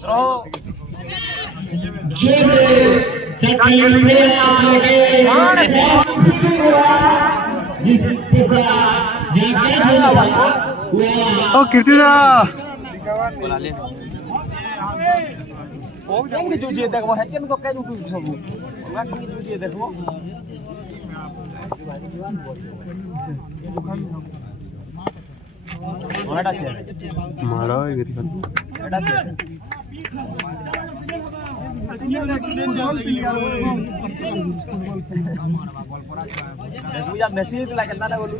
ओ कीर्तिदा ओ जंग जुजिए देखबो हेचन को के जुटू सबु हमरा के जुजिए देखबो माड़ा छे माड़ा गिरी एटा छे देखो यार मैसेज ला केतना ना बोलू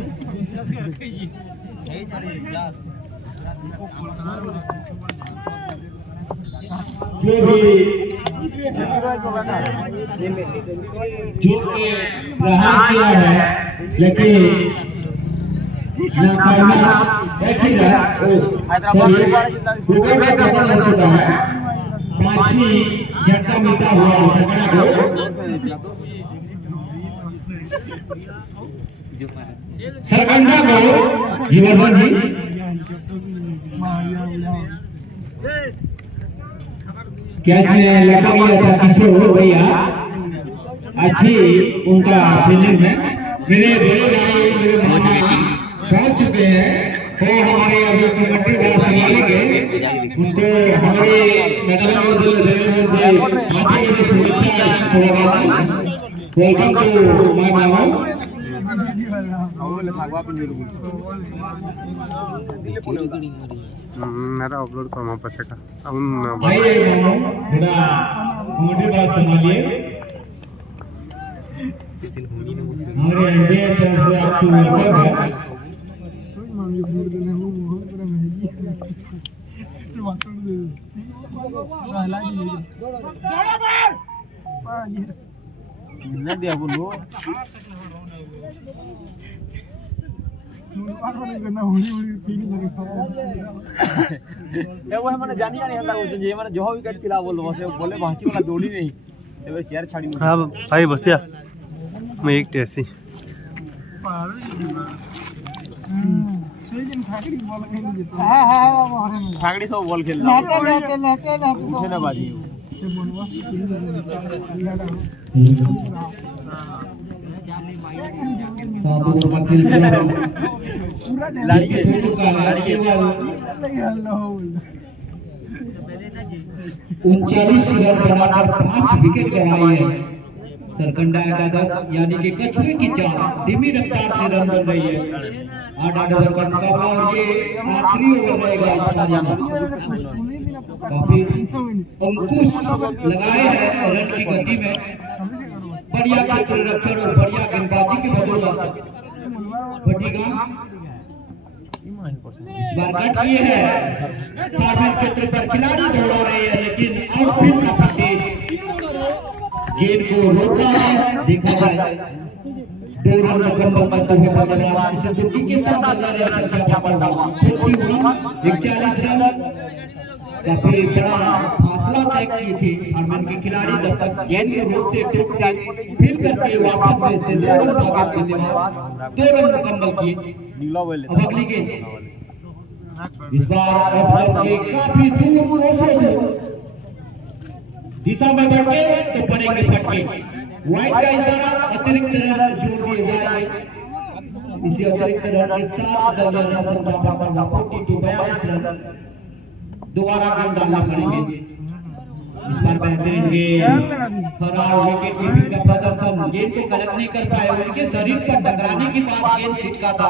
जो भी झूठ से प्रहार किया है लेकिन पांचवी झटका मिलता हुआ सरकंडा को जीवन जी क्या लगा गया था किशोर भैया अच्छी उनका फील्डिंग में मेरे बड़े भाई मेरे मामा पहुंच चुके हैं तो हमारे अभी कमेटी का संभालेंगे उनको हमारे मेडल को देने से आगे की शुभेच्छा स्वागत वेलकम टू माय मामा मेरा अपलोड करना पड़ेगा अब भाई मामा थोड़ा कमेटी का संभालिए हमारे इंडिया चैंपियन आपको वेलकम है ना दिया बोलो वो माने जानी नहीं हता जे माने जो विकेट थिला बोल बस बोले भांची वाला दौड़ी नहीं एबे चेयर छाड़ी हां भाई बसिया मैं एक टेसी ठाकड़ी सब बॉल खेल उठे ना बाजी साधु वकील लड़के हो चुका है केवल 39 रन बनाकर 5 विकेट गंवाए हैं सरकंडा एकादश यानी कि कछुए की चाल धीमी रफ्तार से रन बन रही है 8 ओवर का मुकाबला और ये आखिरी ओवर रहेगा इस पारी में काफी अंकुश लगाए हैं रन की गति में बढ़िया क्षेत्र रक्षण और बढ़िया गेंदबाजी की बदौलत बटीगांव इस बार कट किए हैं टारगेट क्षेत्र पर खिलाड़ी दौड़ा रहे हैं लेकिन आउटफील्ड काफी तेज गेंद को रोका है देखा जाए 2 रन मुकम्मल करते हुए बल्लेबाज सुजुकी के साथ बल्लेबाज संख्या पर 41 रन काफी बड़ा फासला तय की थी फार्मन के खिलाड़ी जब तक गेंद को रोकते टूटते फील करके वापस भेजते 2 रन भागे बल्लेबाज 2 रन मुकम्मल किए अब अगली गेंद इस बार ऑफ के काफी दूर कोसों दिशा में बढ़े तो पड़ेंगे फटके वाइड का इशारा अतिरिक्त रन जोड़ दिए जाएंगे इसी अतिरिक्त रन के साथ दलिया रन संख्या पर 42 रन दोबारा गेंद डालना पड़ेंगे इस बार बेहतरीन गेंद फरार विकेट कीपिंग का प्रदर्शन गेंद को कलेक्ट नहीं कर पाए उनके शरीर पर टकराने के बाद गेंद छिटका था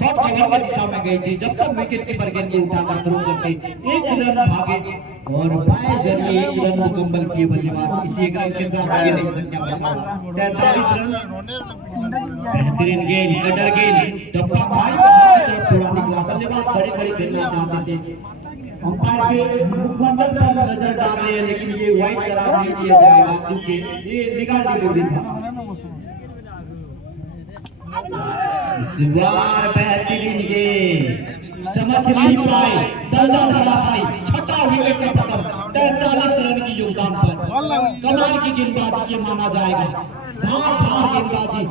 शॉट कवर की दिशा में गई थी जब तक विकेट कीपर गेंद को उठाकर थ्रो करते 1 रन भागे और बाएं जरिए 1 रन मुकम्मल किए बल्लेबाज इसी 1 रन के साथ आगे नहीं संख्या 43 रन बेहतरीन गेंद कटर गेंद डब्बा भाई थोड़ा निकला बल्लेबाज खड़े खड़े खेलना चाहते थे अंपायर के मुकम्मल पर नजर डाल रहे हैं लेकिन ये वाइड करार नहीं दिया जाएगा क्योंकि ये निकाल दी गई था इस बार बेहतरीन गेंद समझ नहीं पाए दलदल धराशायी छठा विकेट का पतन 43 रन की योगदान पर कमाल की गेंदबाजी ये माना जाएगा धार गेंदबाजी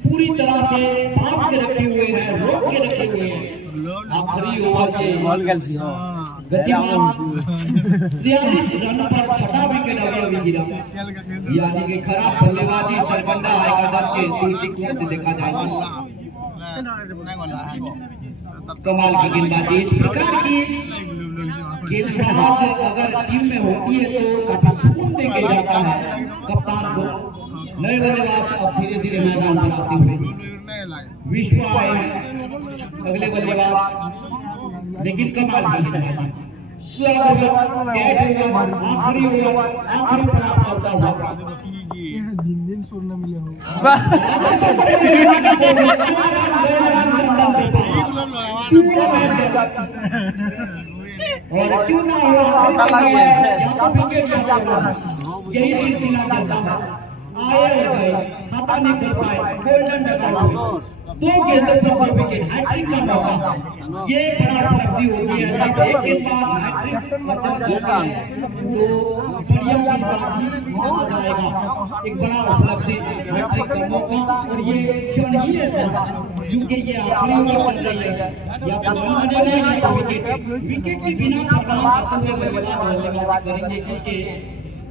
पूरी तरह से भाग के रखे हुए हैं रोक के रखे हुए हैं आखिरी ओवर के गतिमान 43 रन पर छठा विकेट अभी गिरा, यानी कि खराब बल्लेबाजी सरकंडा एकादश के दृष्टिकोण से देखा जाए कमाल की गेंदबाजी। इस प्रकार की गेंदबाज अगर टीम में होती है तो काफी सुकून देके जाता है कप्तान को। नए बल्लेबाज अब धीरे धीरे मैदान पर आते हुए विश्व आए अगले बल्लेबाज, लेकिन कमाल की गेंदबाजी आखिरी प्राप्त होता हुआ दिन सुनने मिले हो और क्यों ना हो यही सिलसिला चलता है। आए और गए, खाता नहीं कर पाए, गोल्डन डक दो गेंदों पर विकेट, हैट्रिक का मौका, ये बड़ा उपलब्धि होती है। जब एक गेंदबाज हैट्रिक बचा देता है तो बढ़िया गेंदबाजी माना जाएगा, एक बड़ा उपलब्धि, हैट्रिक का मौका। और ये क्षण ही ऐसा क्योंकि ये आखिरी ओवर चल रही है, या तो रन बनेगा या तो विकेट के बिना परवाह आते हुए बल्लेबाज करेंगे, क्योंकि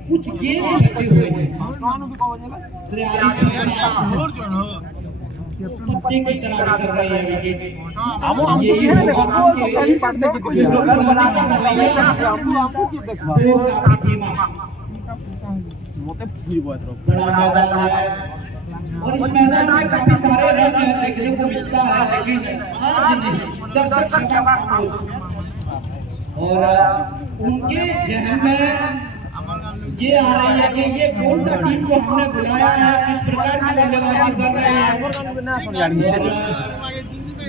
कुछ गेंद बचे हुए हैं 43 पत्ते की तरह कर रहे हैं विकेट। ये देखो सप्ताही पढ़ने की कोई जरूरत बनाना है आपको की देखो काफी धीमा मोटे फुल बहुत बड़ा मैदान है और इस मैदान में काफी सारे रन देखने को मिलता है, लेकिन आज नहीं दर्शक क्षमा और उनके जहन में ये आ रही है कि ये कौन सा टीम को हमने बुलाया है, किस प्रकार की बल्लेबाजी कर रहे हैं,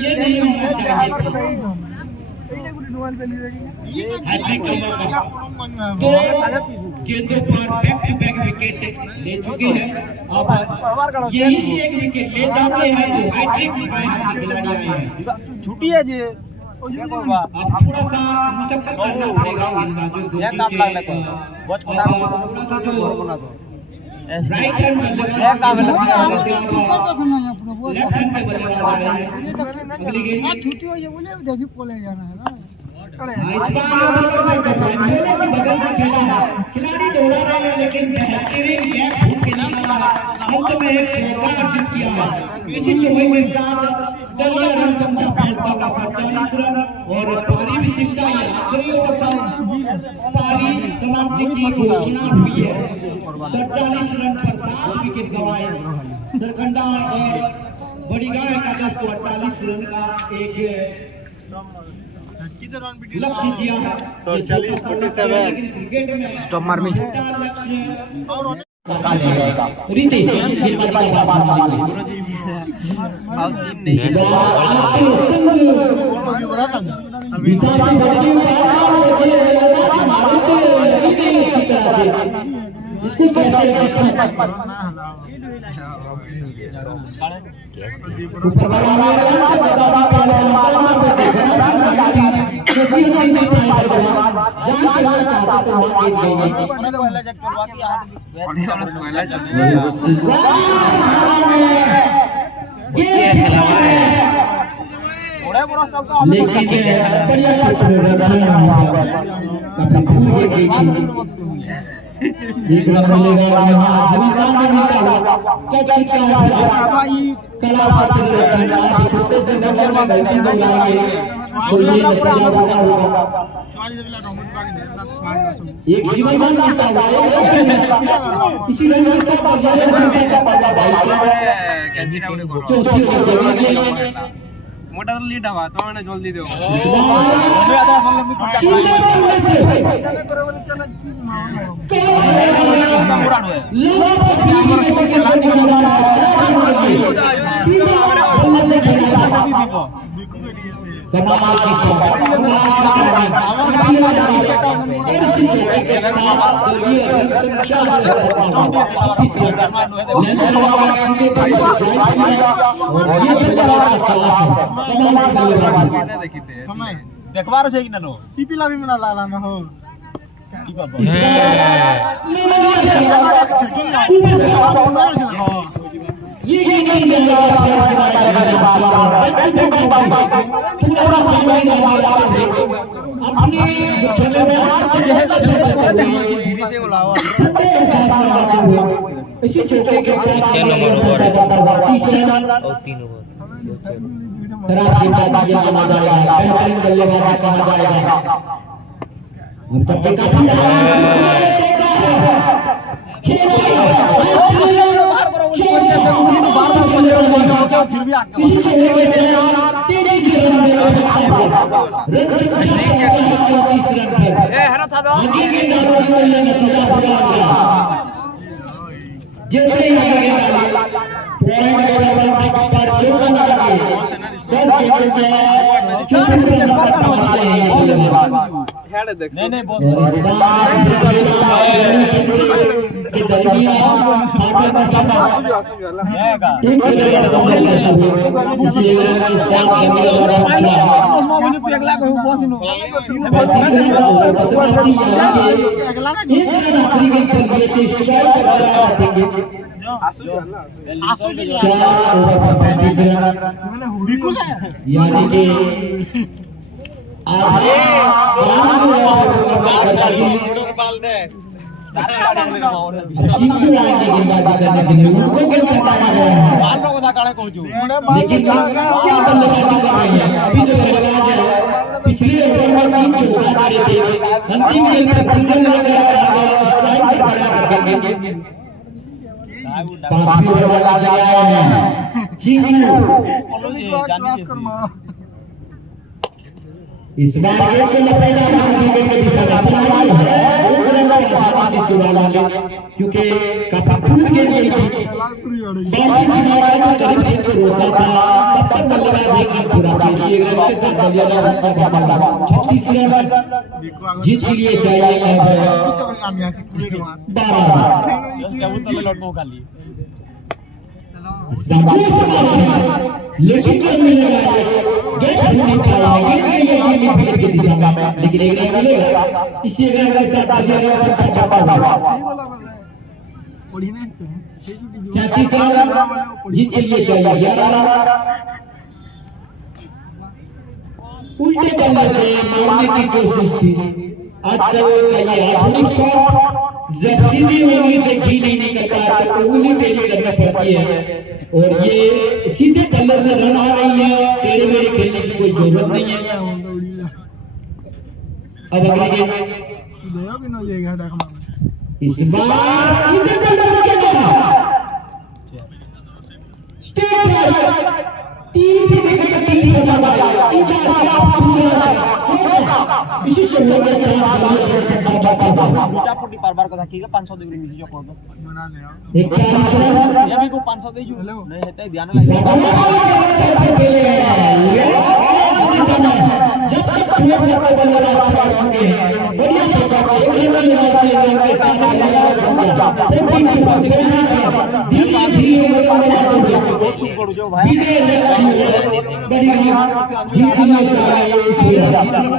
ये नहीं होना चाहिए। हैट्रिक का मौका, दो गेंदों पर बैक टू बैक विकेट ले चुके हैं, अब यही से एक विकेट ले जाते हैं तो हैट्रिक में हाथ खिलाड़ी आए हैं। छुट्टी है जी अब थोड़ा सा मुशक्कत करना पड़ेगा गेंदबाजों को, बहुत छोटा थोड़ा सा जो राइट हैंड बल्लेबाज लेफ्ट हैंड के बल्लेबाज आए हैं। अगली गेंद छुट्टी हो जाए बोले देखी पोले जाना है ना, इस बार बगल से खेला है, खिलाड़ी दौड़ा रहे हैं लेकिन बेहतरीन गैप ढूंढ के निकाला है, अंत में एक चौका अर्जित किया है। इसी चौके के साथ दलिया रन संख्या पहुंचा 47 रन और पारी भी सिमटा ये आखिरी ओवर तक पारी समाप्ति की घोषणा हुई है। 47 रन पर 7 विकेट गंवाए सरकंडा और बड़ी गाय एकादश को 48 रन का एक लक्ष्य दिया है। 47 स्टॉप मार में रितेश इसको कहते मोटा लीड हवा तो मैंने जल्दी दो देखबार हो जाएगी ना नो टीपी ला भी मिला ला ना हो अपने खेल में से बुलाओ इसी चौके के साथ 6 नंबर ओवर है तीसरा और 3 ओवर खराब गेंदबाजी कहा जाएगा बेहतरीन बल्लेबाजी कहा जाएगा हम सबके काफी फिर भी नहीं नहीं यानी कि पिछले इस बार क्योंकि कपूर के जीत के लिए चाहिए लेकिन इसी जीत के लिए चाहिए उल्टे बल्ले से मारने की कोशिश थी। आजकल का ये आधुनिक शॉट जब सीधी उंगली से घी नहीं निकलता तो उंगली टेढ़ी करना पड़ती है और ये सीधे बल्ले से रन आ रही है। टेढ़े मेढ़े खेलने की कोई जरूरत नहीं है। अब अगली गेंद इस बार सीधे बल्ले से खेला स्टेट तीन सीधा इसी चलने के साथ बार को देखिएगा 500 डिग्री नीचे जो कर दो एक 40 ये भी को 500 दे जो नहीं है तो ध्यान लगा जब तक ठोक कर बल्लेबाज पकड़ चुके हैं बढ़िया ठोका एक बल्लेबाज से उनके साथ धीरे-धीरे बहुत सुपर जो भाई बड़ी जीत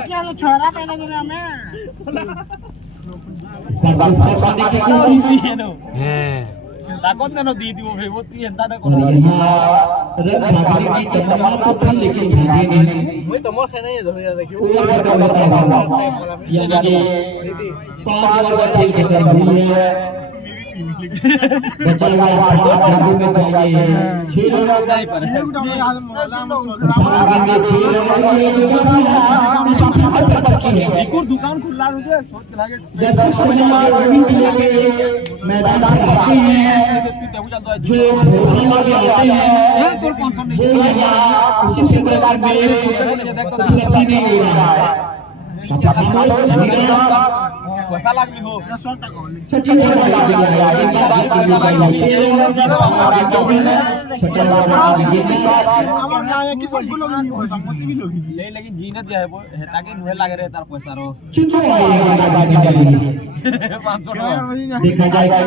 क्या छोरा पहले तो हमें ताकत ना दी थी वो फेमस थी अंता ना और यहाँ रन भागने की तमन्ना तो थी लेकिन भागे नहीं। मैं तो मोर से नहीं धोया देखियो यानी कि 5 ओवर का खेल खत्म हुई है। बचा हुआ भागने में चाहिए 6 रन नहीं पर दुकान खुला रुके सोच लागे दर्शक समाज रनिंग के लिए मैदान में आते हैं जो घोषणा के आते हैं तो 500 नहीं उसी प्रकार में नहीं हो रहा है। पैसा लाग भी हो सचिन लेकिन जीने दिया है वो ताकि नुहे लागे रहे तार पैसा रो 500 देखा जाएगा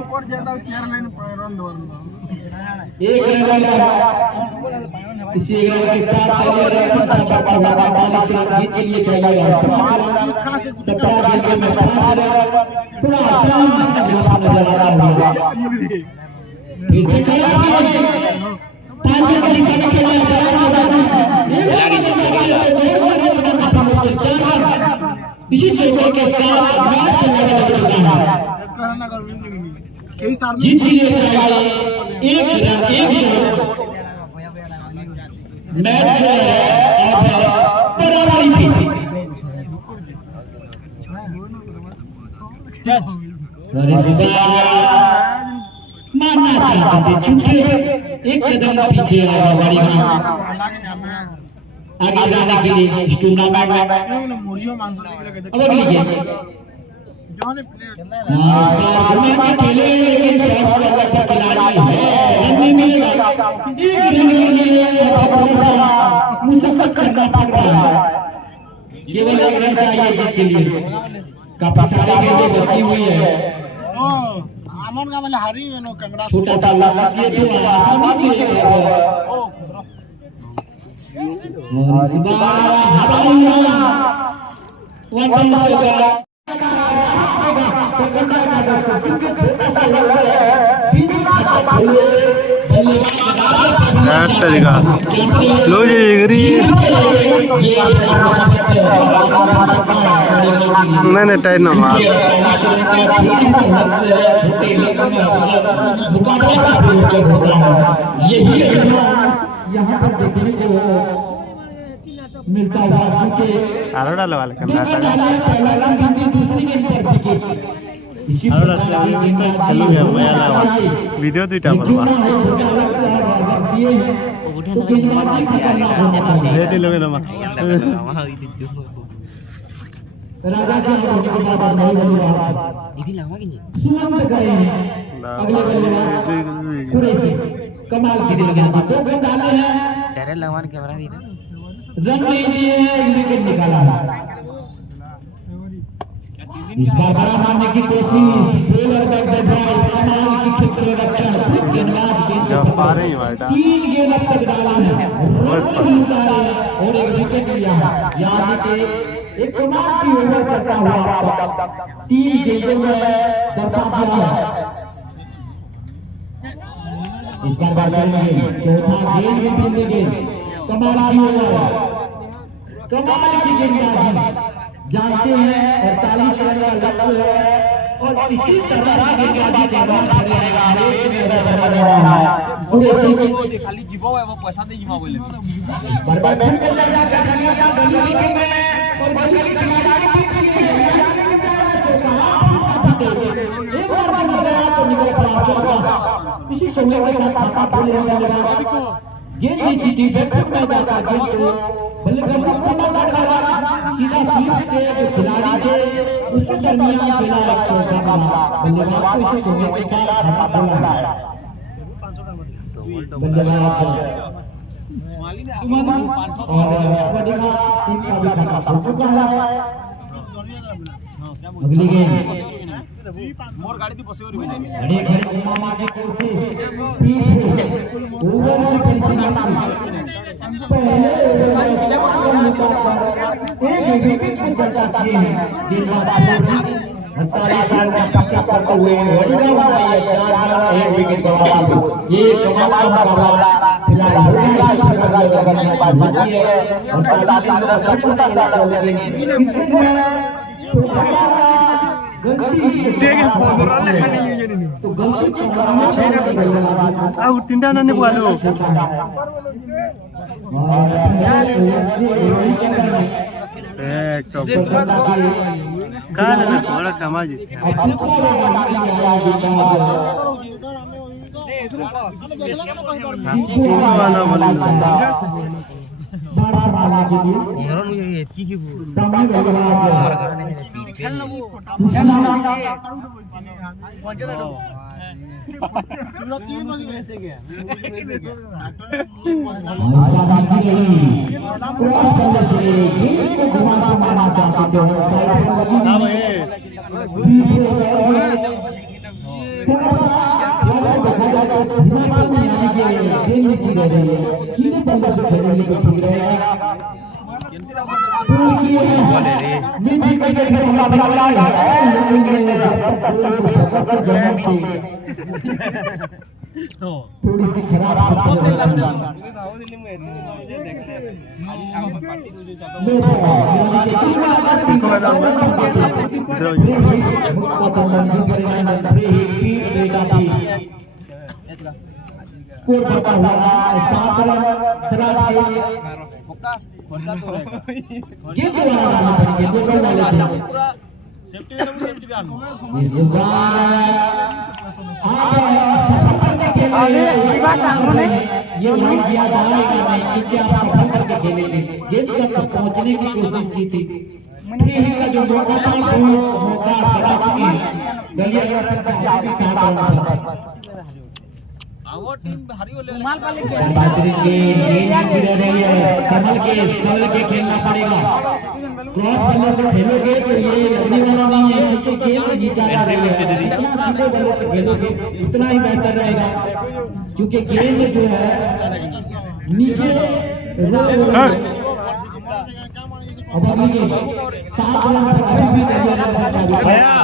ऊपर जाता चेयर लाइन पर रन दो एक रन मिला। इसी एक रन के साथ पहले रन संख्या बढ़ा 45 रन जीत के लिए चाहिए 17 गेंद में 5 रन। थोड़ा आसान यहाँ पर नजर आ रहा होगा। फिर से खड़ा किया 5 रन का निशाना खेला है। इसी चौके के साथ मैच लगा चुका है। जीत के लिए चाहिए एक रन मैच जो है अब बराबरी थी। मानना चाहते थे चूंकि एक कदम पीछे बराबरी में आगे जाने के लिए इस टूर्नामेंट में अब अगली गेम खेले लेकिन खिलाड़ी है रन नहीं मिलेगा। एक रन के लिए मुशक्कत करना पड़ रहा है। केवल एक रन चाहिए जीत के लिए। काफी सारी गेंदें बची हुई है। छोटा सा लक्ष्य दिए तो आसानी से और इस बार हवाई वन तरीका लो जी नहीं टाइट ना मार यहाँ पर देखने को मिलता हुआ आरो डालो वाले कैमरा वीडियो दुईटा बोलवा दे दिलोगे ना राजा के बाद इधर लगवा के नहीं सुमंत गए अगले बल्लेबाज कमाल की लगे 2 गेंद डाले हैं। डायरेक्ट लगवाने कैमरा दी ना रन नहीं दिए विकेट निकाला। इस बार बड़ा मारने की कोशिश बॉलर बैक ड्राइव कमाल की क्षेत्र रक्षा गेंदबाज जब पारे ही वाइटा 3 गेंद अब तक डाला है और एक विकेट लिया है। यानी कि एक कमाल की ओवर चलता हुआ 3 गेंदों में दर्शा दिया है। इस बार चौथा गेंद में खेलने गेंद कमाल की ओवर कमाल की गेंदबाजी जानते हैं 48 रन का लक्ष्य है और इसी तरह से गेंदबाजी करना पड़ेगा। पूरे सीजन खाली जीवो है वो पैसा दे जीवा बोले बर्बाद कर लगा कहानियां बंदगी के में और बंदगी की जिम्मेदारी की एक बार बंद गया तो निकल पड़ा चौका। इसी चौके के साथ साथ बोले गेंद की जीती बैकअप में जाता गेंद को बल्लेबाज को पकड़ा करा सीधा सीधा के खिलाड़ी के उसके दरमियान खेला एक चौका मारा बल्लेबाज को इसी चौके के साथ हटा बोला है। बल्लेबाज सुमन और वडिका टीम का भी खाता हो चुका है। अगली गेंद मोर गाड़ी दी बसे और बड़े घर मामा की कोशिश ओवर की परिसीमा पहले एक विकेट की चर्चा की है। गेंदबाज 48 रन का पीछा करते हुए वडिका बनाई 4 रन 1 विकेट गंवाया। ये कमाल का मुकाबला फिलहाल करने के बाद जीती है और 45 रन का छोटा सा लक्ष्य लेकिन देखे 15 ले खानी ये नहीं तो गलती की करना आ तीनटा नने बोलो एक तो काल ना थोड़ा कमा जी ना बोले बड़ा वाला के लिए यार मुझे ये की सामने खेलना वो पहुंचे तो सूरत टीवी में कैसे गया इसी तरह से खेलेंगे तो ठीक रहेगा। मिट्टी का खेल मुकाबला है थोड़ी सी खराब स्कोर बढ़ता हुआ 7 रन खराब गेंद वाला पूरा सेफ्टी में सेफ्टी का ये लाइन दिया जाएगा नहीं क्योंकि आप सफल करके खेलेंगे गेंद तक पहुंचने की कोशिश की थी फ्री हिट का जो मौका था वो मौका चला चुकी है गलिया आवर टीम हारी हो ले बाजरी के गेंद छिड़ रही है संभल के खेलना पड़ेगा क्रॉस बॉलर से खेलोगे तो ये लगने वाला नहीं है क्योंकि गेंद नीचे जा रही है सीधे बॉलर से खेलोगे उतना ही बेहतर रहेगा क्योंकि गेंद जो है नीचे अब अगली गेंद 7 रन पर अभी भी भैया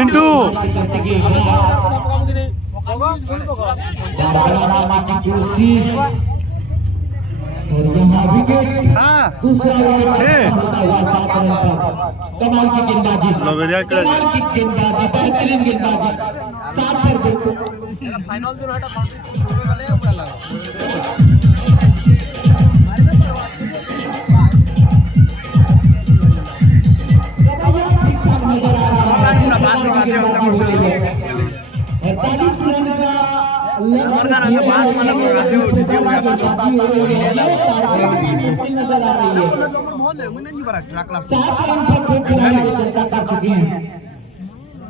इंटू और यहाँ विकेट हाँ दूसरा कमाल की गेंदबाजी बेहतरीन गेंदबाजी 7 पर फाइनल जो हटा वाले पूरा लगा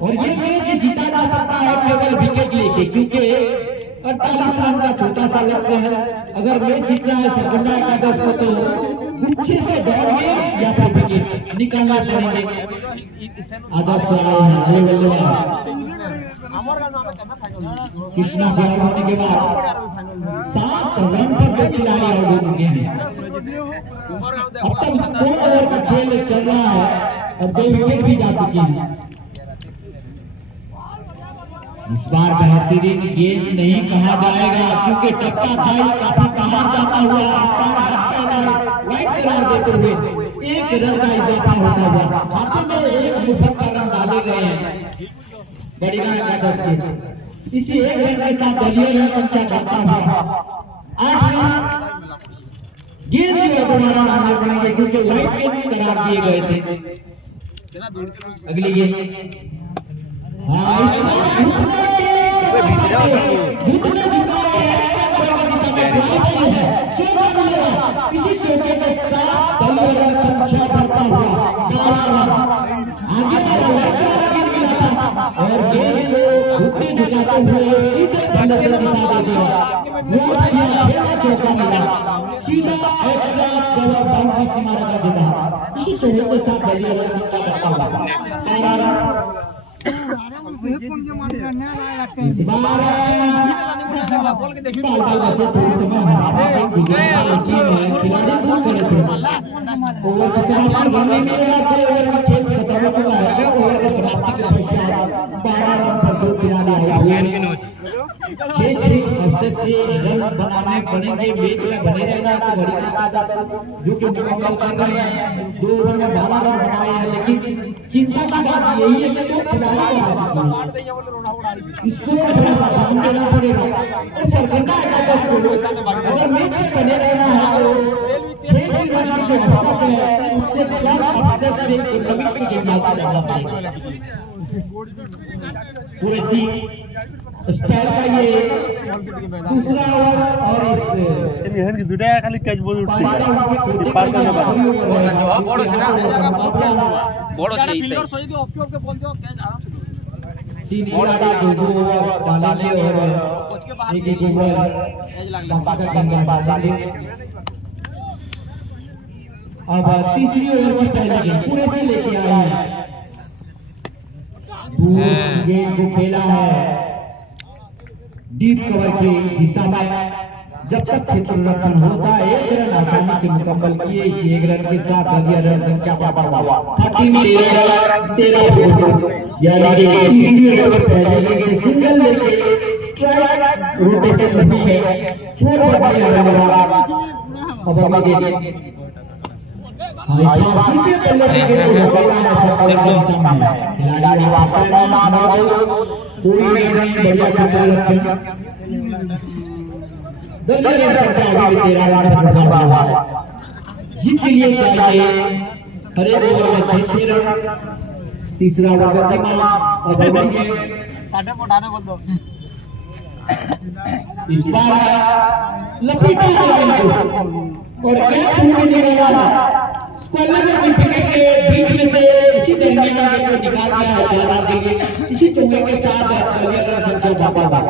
और ये मैच जीता जा सकता है केवल विकेट लेके क्योंकि 48 रन का छोटा सा लक्ष्य है अगर मैच जीतना है सरगंडा एकादश को तो अच्छे से दौड़िए या फिर विकेट निकालना पड़ेंगे आदर्श कृष्णा बॉल होने के बाद 7 रन पर दो खिलाड़ी आउट हो चुके हैं अब तक 2 ओवर का खेल चल रहा है और 2 विकेट भी जा चुके हैं इस बार बेहतरीन गेंद नहीं कहा जाएगा क्योंकि टप्पा खाई काफी कहा जाता हुआ वाइड करार देते हुए 1 रन का इजाफा होता हुआ हाथों में 1 मुफ्त का रन डाले गए हैं बड़ीगा एकादश के इसी 1 रन के साथ दलीय रन संख्या बढ़ता हुआ 8 रन गेंद जो दोबारा डालने पड़ेंगे क्योंकि वाइड गेंद करार दिए गए थे अगली गेंद इसी चौके के साथ संख्या बढ़ता हुआ 12 रन आगे और गेंद को घुटने झुकाते हुए सीधे बल्ले से निशाना दिया चौका मिला सीधा एक्स्ट्रा कवर बाउंड्री सीमा लगा देता इसी चौके के साथ दलीय रन संख्या बढ़ता हुआ 12 रन कौन जो मार करने वाला है बोल के देखिए रन बनाने पड़ेंगे मैच में बने रहना तो बड़ी जो कि मुकाबला कर रहे हैं 2 ओवर में 12 रन बनाए हैं लेकिन चिंता की बात यही है कि जो खिलाड़ी इसको देना पड़ेगा और सरगंडा एकादश को अगर मैच में बने रहना है तो 6 रन के हिसाब है उससे क्या अफसर से कमिट से गेंदबाजी करना पड़ेगा पूरे सी स्टाइल का ये दूसरा ओवर और इस यहन की दुटा खाली कैच बॉल उठती है पार करना बाकी बोर्ड जवाब बोर्ड है ना बोर्ड है फील्डर सही दे ऑफ के बोल दो कैच आराम से 3 ओवर दो ओवर डालेंगे और एक ओवर डालेंगे अब तीसरी ओवर की पहली गेंद पूरे से लेके आए हैं गेंद को खेला है डीप कवर के हिस्सा में जब तक क्षेत्ररक्षण होता है एक रन आसानी से मुकम्मल किए इसी एक रन के साथ अगली रन संख्या पर हुआ 13 यानी कि तीसरी ओवर पहले इनिंग से सिंगल लेके स्ट्राइक रोटेशन होती है छोड़ बदले रन अब हम देखिए सीधे बल्ले से खिलाड़ी वापस कोई नहीं बढ़िया क्षेत्ररक्षण दलिया संख्या अभी 13 रन बना हुआ है जीत के लिए चाहिए हरे ओवर में 6 रन तीसरा ओवर में और साढ़े मोटाने बोल दो इस बार लपेटा है और कैच होने नहीं वाला स्क्वायर में विकेट के बीच में से इसी दरमियान को निकाल दिया है 4 रन के लिए इसी चौके के साथ दलिया रन संख्या बाबा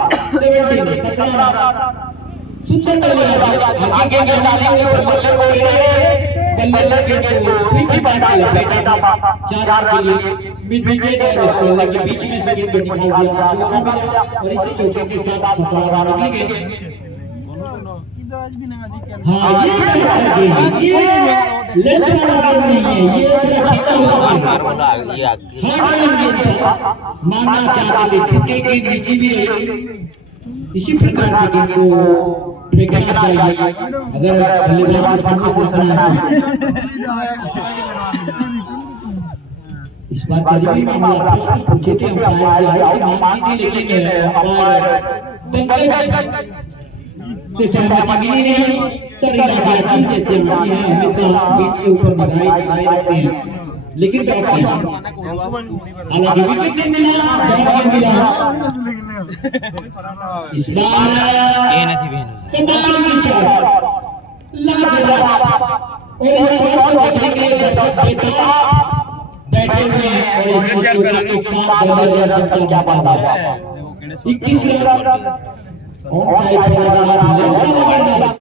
17 सुंदर आगे के डालेंगे और बल्ले को बल्ले के स्वीप पास लपेटा 4 के लिए मिड विकेट और स्क्वायर के बीच में से गेंद निकाल दिया और इसी चौके के साथ 17 रन मिल गए हाँ ये लेंथ वाला गेम नहीं है ये मानना चाहते थे छक्के के नीचे भी इसी प्रकार के गेम को फेंकना चाहिए अगर बल्लेबाज परफॉर्मेंस रखना है इस बार भी मामला पूछे थे अंपायर से आउट मांगी थी लेकिन अंपायर से सहमति मिली नहीं सर जैसे सहमति है हमेशा बीच के ऊपर निगाहें रखते हैं लेकिन हालांकि विकेट नहीं मिला इस बार ये नहीं बहन कमाल की शॉट लाजवाब और इस शॉट को देखने के लिए दर्शक बैठे हुए हैं और इस शॉट के साथ दलिया संख्या पाता है 21 रन ऑन साइड पर